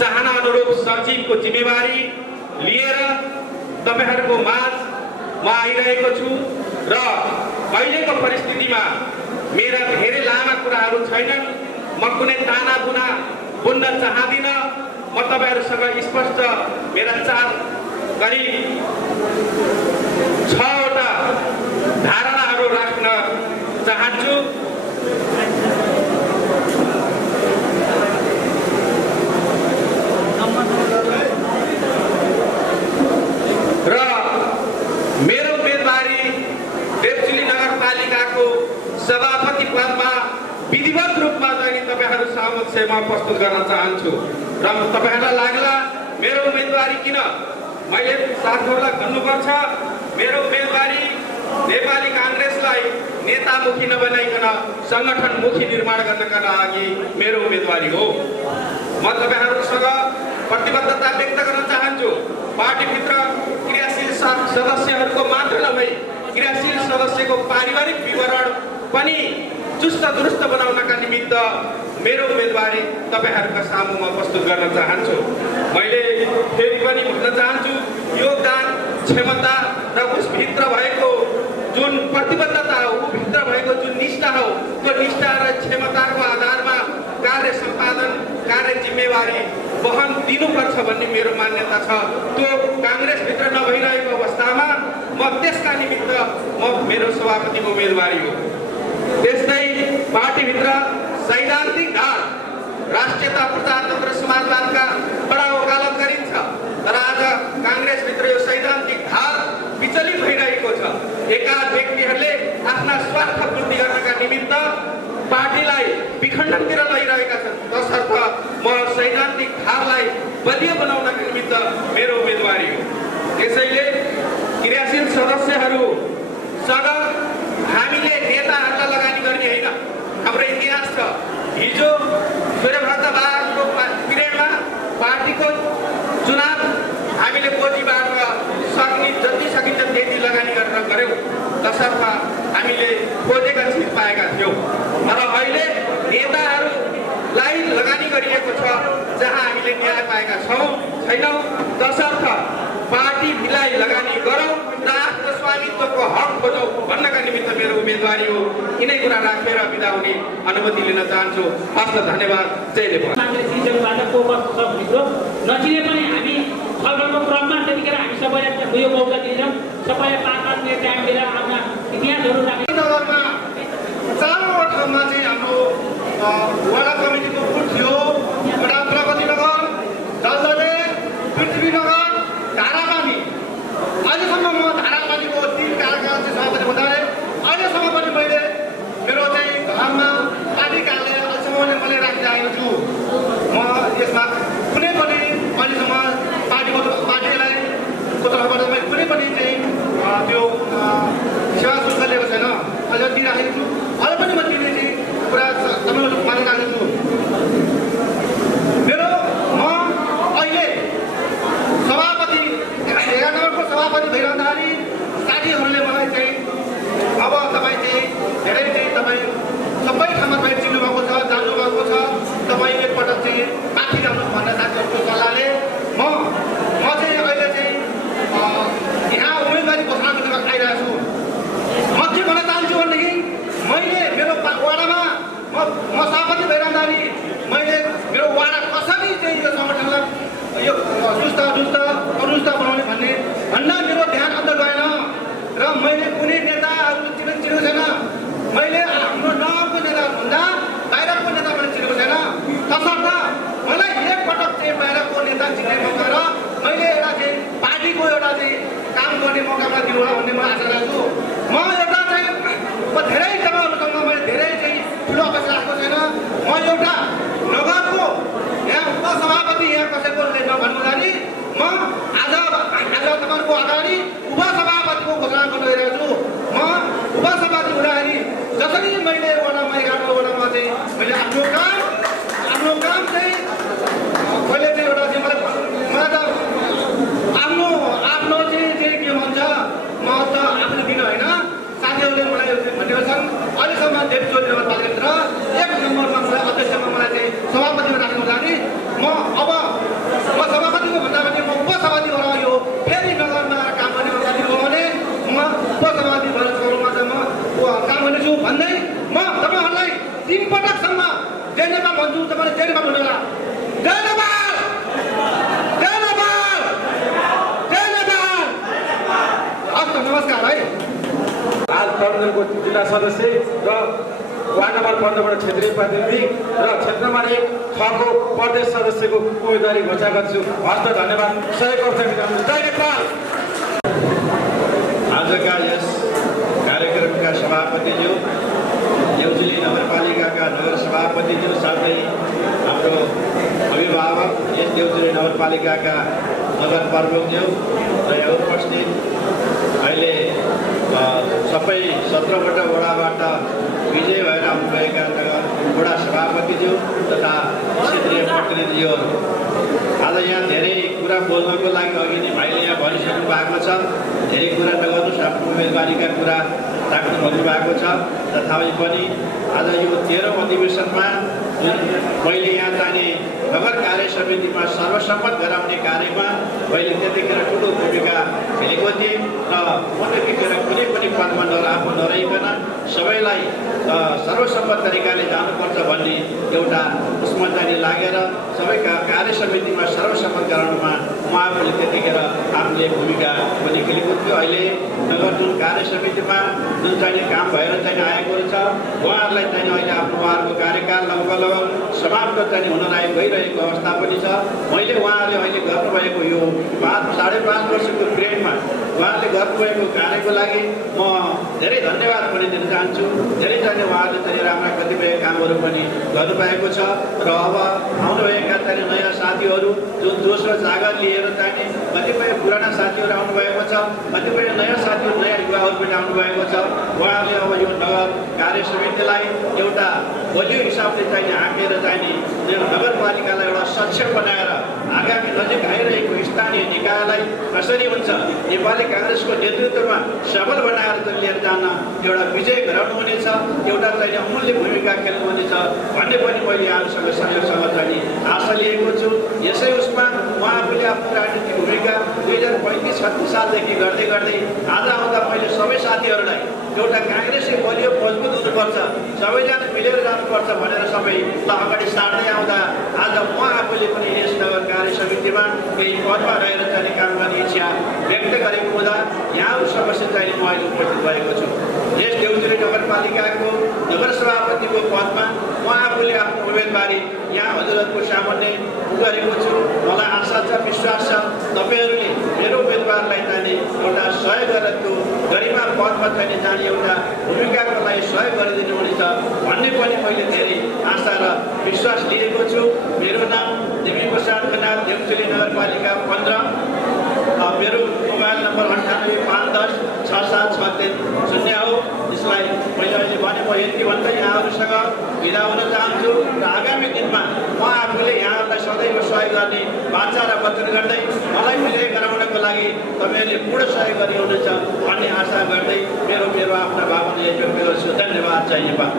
चाहना अनुरूप सचिवको जिम्मेवारी लिएर तपाईहरुको माझ म आइरहेको छु र अहिलेको परिस्थितिमा मेरा धेरै लामा कुराहरू छैनन्। म कुनै ताना बुना बुन्न चाहदिन। म तपाईहरुसँग स्पष्ट मेरा करिब 6 वटा धारणाहरू राख्न चाहन्छु। र मेरो उम्मेदवारी देवचुली नगरपालिकाको सभापति पदमा विधिवत रूपमा चाहिँ तपाईहरु समक्षमा प्रस्तुत गर्न चाहन्छु। र तपाईहरुलाई लाग्ला मेरो उम्मेदवारी किन, मैले साथीहरुलाई भन्नुपर्छ, मेरो उम्मेदवारी नेपाली काङ्ग्रेसलाई नेतामुखी नबनाइकन संगठनमुखी निर्माण गर्नका लागि मेरो उम्मेदवारी हो। म तपाईहरुसँग प्रतिबद्धता व्यक्त गर्न चाहन्छु। पार्टीभित्र क्रियाशील सदस्यहरूको मात्र नभई क्रियाशील सदस्यको पारिवारिक विवरण पनि चुस्त दुरुस्त बनाउनका निमित्त मेरो उम्मेदवारी तपाईहरुका सामुमा प्रस्तुत गर्न चाहन्छु। मैले फेरि पनि भन्न चाहन्छु, योगदान, क्षमता र उसभित्र भएको जुन प्रतिबद्धता हो, भित्र भएको जुन निष्ठा हो, त्यो निष्ठा र क्षमताको आधारमा कार्य सम्पादन, कार्य जिम्मेवारी वहन दिनुपर्छ भन्ने मेरो मान्यता छ। त्यो काङ्ग्रेसभित्र नभइरहेको अवस्थामा म त्यसका निमित्त मेरो सभापतिको उम्मेदवारी हो। त्यस्तै पार्टीभित्र सैद्धान्तिक धार, राष्ट्रियता, प्रजातन्त्र, समाजवादका बडा वकालत गरिन्छ, तर आज काङ्ग्रेसभित्र यो सैद्धान्तिक धार विचलित भइरहेको छ। एकाध व्यक्तिहरूले आफ्ना स्वार्थ पूर्ति गर्नका निमित्त पार्टीलाई विखण्डनतिर लैरहेका छन्। तसर्थ म सैद्धान्तिक धारलाई बलियो बनाउनका निमित्त मेरो उम्मेदवारी हो। त्यसैले क्रियाशील सदस्यहरूसँग हामीले नेताहरूलाई लगानी गर्ने होइन। हाम्रो इतिहास छ, हिजो सूर्यभद्र बाबुको पिरियडमा पार्टीको चुनाव हामीले गोजीबाट सक्ने जति सकिन्छ त्यति लगानी गरेर गऱ्यौँ। तसर्थ हामीले खोजेका चिज पाएका थियौँ। तर अहिले नेताहरूलाई लगानी गरिएको छ जहाँ हामीले न्याय पाएका छैनौँ। तसर्थ पार्टीलाई लगानी गरौँ र आफ्नो स्वामित्वको हक खोजौँ भन्नका निमित्त मेरो उम्मेदवारी हो। यिनै कुरा राखेर बिदा हुने अनुमति लिन चाहन्छु। हस्त धन्यवाद। जय नेपाल। काङ्ग्रेसबाट को कस्तो छ भनेको नचिने पनि हामी छलफलको क्रममा त्यतिखेर हामी सबैलाई यो मौका दिन्छौँ। सबैलाई 5-5 मिनट टाइम दिएर आफ्ना इतिहासहरू राख्ने नगरमा 4वटा ठाउँमा चाहिँ हाम्रो वडा कमिटीको बुथ थियो। एउटा प्रगतिनगर, जलदले, पृथ्वीनगर, धारापानी। अहिलेसम्म म धारापानीको 3 कार्यकाल चाहिँ सभापति हुँदै अहिलेसम्म पनि मैले मेरो चाहिँ घरमा पार्टी कार्यालय अहिलेसम्म मैले राखिरहेको छु। म यसमा कुनै पनि अहिलेसम्म पार्टीलाई तर्फबाट मैले कुनै पनि चाहिँ त्यो सेवा शुल्क लिएको छैन। अझ दिइराखेको छु। अझ पनि म दिने चाहिँ कुरा तपाईँहरू मानिरहेको छु। भन्छु तपाईँले जेलमा हुनुहोला। जय नेपाल, जय नेपाल, जय नेपाल। हस् त, नमस्कार है। आज तरुणको जिल्ला सदस्य र वार्ड नम्बर 15बाट क्षेत्रीय प्रतिनिधि र क्षेत्र नम्बर 1 को प्रदेश सदस्यको उम्मेदवारी घोषणा गर्छु। हस्त धन्यवाद। सहयोग गर्छु। जय नेपाल। आजका यस कार्यक्रमका सभापतिज्यू, देउचुली नगरपालिकाका नगर सभापतिज्यू साथै हाम्रो अभिभावक यस देउचुली नगरपालिकाका नगर प्रमुखज्यू र यहाँ उपस्थित अहिले सबै 17वटा वडाबाट विजय भएर आउनुभएका नगर वडा सभापतिज्यू तथा क्षेत्रीय प्रतिनिधिहरू, आज यहाँ धेरै कुरा बोल्नको लागि अघि नै भाइले यहाँ भनिसक्नु भएको छ। धेरै कुरा नगर्नुहोस्, आफ्नो उम्मेदवारीका कुरा राख्नु भन्नुभएको छ। तथापि पनि आज यो 13औं अधिवेशनमा जुन मैले यहाँ जाने नगर कार्य समितिमा सर्वसम्मत गराउने कार्यमा मैले त्यतिखेर ठुलो भूमिका खेलेको थिएँ र म त्यतिखेर कुनै पनि पदमा आफू नरहिकन सबैलाई सर्वसम्मत तरिकाले जानुपर्छ भन्ने एउटा उसमा चाहिँ लागेर सबै कार्य समितिमा सर्वसम्मत गराउनमा म आफूले त्यतिखेर आफूले भूमिका पनि खेलेको थियो। अहिले नगर जुन कार्य समितिमा जुन चाहिँ काम भएर चाहिँ आएको छ, उहाँहरूलाई चाहिँ अहिले आफ्नो उहाँहरूको कार्यकाल लगभग समाप्त चाहिँ हुन गइरहेको अवस्था पनि छ। मैले उहाँहरूले अहिले गर्नुभएको यो 5.5 वर्षको पिरियडमा उहाँहरूले गर्नुभएको कार्यको लागि म धेरै धन्यवाद पनि दिन चाहन्छु। धेरै चाहिँ उहाँहरूले चाहिँ राम्रा कतिपय कामहरू पनि गर्नुभएको छ र अब आउनुभएका चाहिँ नयाँ साथीहरू जुन जोस र जागर लिएर चाहिँ कतिपय पुराना साथीहरू आउनुभएको छ, कतिपय नयाँ साथीहरू नयाँ युवाहरू पनि आउनुभएको छ। उहाँहरूले अब यो नगर कार्य समितिलाई एउटा बलियो हिसाबले चाहिँ हाँकेर चाहिँ नगरपालिकालाई एउटा सक्षम बनाएर आगामी नजिक आइरहेको स्थानीय निकायलाई कसरी हुन्छ नेपाली काङ्ग्रेसको नेतृत्वमा सबल बनाएर लिएर जान एउटा विजय गराउनु हुनेछ, एउटा चाहिँ अमूल्य भूमिका खेल्नु हुनेछ भन्ने पनि मैले यहाँहरूसँग सहयोगसँग चाहिँ आशा लिएको छु। यसै उसमा उहाँहरूले आफ्नो राजनीतिक भूमिका 2035-36 सालदेखि गर्दै गर्दै आज आउँदा मैले सबै साथीहरूलाई एउटा काङ्ग्रेसै बलियो मजबुत हुनुपर्छ, सबैजना मिलेर जानुपर्छ भनेर सबैलाई अगाडि सार्दै आउँदा आज म आफूले पनि यस नगर कार्य समितिमा केही पदमा रहेर चाहिँ काम गर्ने इच्छा व्यक्त गरेको हुँदा यहाँहरू समस्या चाहिँ म अहिले उपस्थित भएको छु। यस देउचुली नगरपालिकाको नगर सभापतिको पदमा म आफूले आफ्नो उम्मेदवारी यहाँ हजुरहरूको सामान्य गरेको छु। मलाई आशा छ, विश्वास छ तपाईँहरूले मेरो उम्मेदवारलाई चाहिँ एउटा सहयोग गरेर त्यो गरिमा पदमा चाहिँ जाने एउटा भूमिकाको लागि सहयोग गरिदिनु हुनेछ भन्ने पनि मैले धेरै आशा र विश्वास लिएको छु। मेरो नाम देवी प्रसाद खनाल, देउचुली नगरपालिका 15। मेरो मोबाइल नम्बर 9851106763 हो। यसलाई मैले अहिले भने म यति भन्दै यहाँहरूसँग बिदा हुन चाहन्छु र आगामी दिनमा म आफूले यहाँहरूलाई सदैव सहयोग गर्ने बाचा र वचन गर्दै मलाई विजय गराउनको लागि तपाईँहरूले पूर्ण सहयोग गरिहुनेछ भन्ने आशा गर्दै मेरो आफ्ना भावना व्यक्त गर्छु। धन्यवाद। जय नेपाल।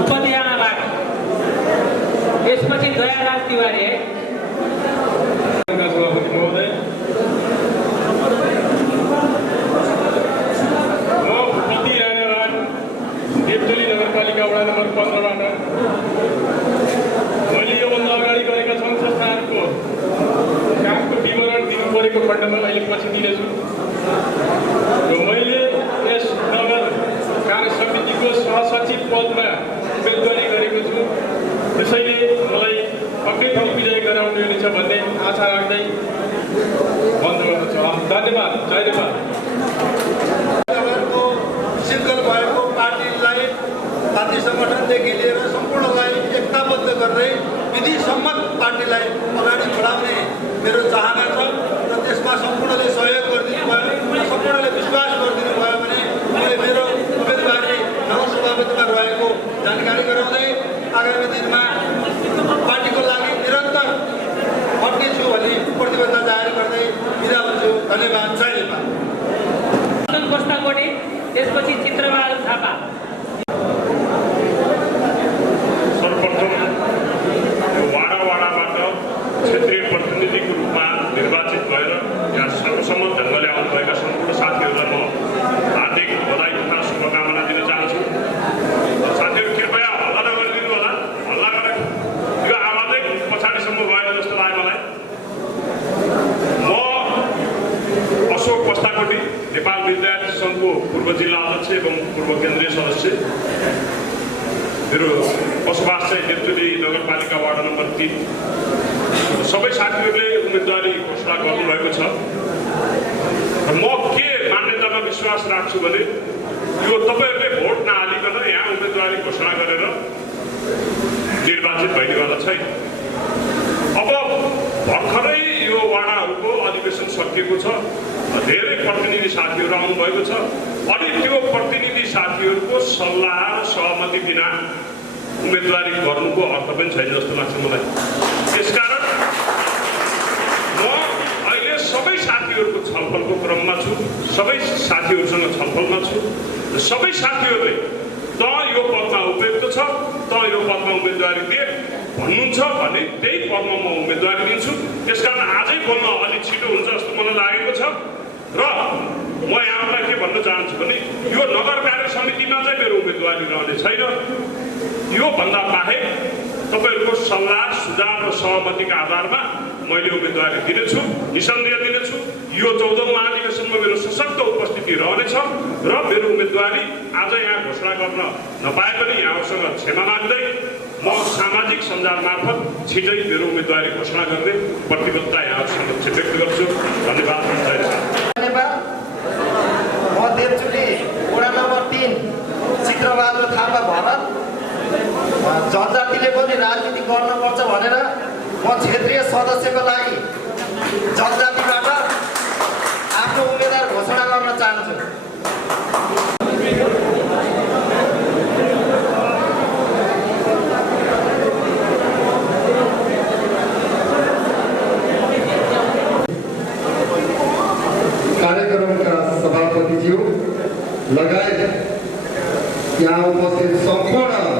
उपत्यकाबाट यसपछि दयाराज तिवारी है। सभापति महोदय, म प्रति राणाराज देउचुली नगरपालिका वडा नम्बर 15बाट मैले योभन्दा अगाडि गरेका सङ्घ संस्थाहरूको कामको विवरण दिनु परेको खण्डमा अहिले पछि दिनेछु र मैले यस नगर कार्य समितिको सहसचिव पदमा उम्मेदवारी गरेको छु। त्यसैले मलाई पक्कै पनि विजय गराउने हुनेछ भन्ने आशा राख्दै बन्द गर्दछु। धन्यवाद। जय नेपाल। सिङ्गल भएको पार्टीलाई पार्टी सङ्गठनदेखि लिएर सम्पूर्णलाई एकताबद्ध गर्दै विधिसम्मत पार्टीलाई अगाडि बढाउने मेरो चाहना छ र त्यसमा सम्पूर्णले सहयोग गरिदिनु भयो, सम्पूर्णले विश्वास गरिदिनु भयो भने मैले मेरो उम्मेदवारी नगर सभापतिमा रहेको जानकारी गराउँदै आगामी दिनमा पार्टीको लागि निरन्तर अड्किन्छु भन्ने प्रतिबद्धता जाहेर गर्दै बिदा हुन्छु। धन्यवाद। जय नेपाल। त्यसपछि चित्रबहादुर थापा। सर्वप्रथम वाडाबाट क्षेत्रीय प्रतिनिधिको रूपमा निर्वाचित भएर यहाँ सर्वसम्मत ढङ्गले आउनुभएका सम्पूर्ण साथीहरूलाई म हार्दिक बधाई तथा शुभकामना दिन चाहन्छु। साथीहरू सङ्घको पूर्व जिल्ला अध्यक्ष एवं पूर्व केन्द्रीय सदस्य, मेरो बसोबास चाहिँ डेप्चुली नगरपालिका वार्ड नम्बर 3। सबै साथीहरूले उम्मेदवारी घोषणा गर्नुभएको छ। म के मान्यतामा विश्वास राख्छु भने यो तपाईँहरूले भोट नहालिकन यहाँ उम्मेदवारी घोषणा गरेर निर्वाचित भइनेवाला छैन। अब भर्खरै यो वाडाहरूको अधिवेशन सकिएको छ, धेरै प्रतिनिधि साथीहरू आउनुभएको छ। अनि त्यो प्रतिनिधि साथीहरूको सल्लाह र सहमति बिना उम्मेदवारी गर्नुको अर्थ पनि छैन जस्तो लाग्छ मलाई। त्यसकारण म अहिले सबै साथीहरूको छलफलको क्रममा छु, सबै साथीहरूसँग छलफलमा छु। सबै साथीहरूले त यो पदमा उपयुक्त छ, त यो पदमा उम्मेदवारी दिए भन्नुहुन्छ भने त्यही पदमा म उम्मेदवारी दिन्छु। त्यसकारण आजै बोल्न अलिक छिटो हुन्छ जस्तो मलाई लागेको छ। र म यहाँलाई के भन्न चाहन्छु भने यो नगर कार्य समितिमा चाहिँ मेरो उम्मेदवारी रहने छैन। यो भन्दा बाहेक तपाईँहरूको सल्लाह सुझाव र सहमतिका आधारमा मैले उम्मेदवारी दिनेछु, निसन्देह दिनेछु। यो 14औं महाधिवेशनमा मेरो सशक्त उपस्थिति रहनेछ र मेरो उम्मेदवारी आज यहाँ घोषणा गर्न नपाए पनि यहाँहरूसँग क्षमा माग्दै म सामाजिक सञ्जाल मार्फत छिटै मेरो उम्मेदवारी घोषणा गर्ने प्रतिबद्धता यहाँ समक्ष व्यक्त गर्छु। धन्यवाद। धन्यवाद। म डेप्चुली वडा नम्बर 3 चित्रबहादुर थापा भरत। जनजातिले पनि राजनीति गर्नुपर्छ भनेर म क्षेत्रीय सदस्यको लागि जनजातिबाट आफ्नो उम्मेदवार घोषणा गर्न चाहन्छु। कार्यक्रमका सभापतिज्यू लगायत यहाँ उपस्थित सम्पूर्ण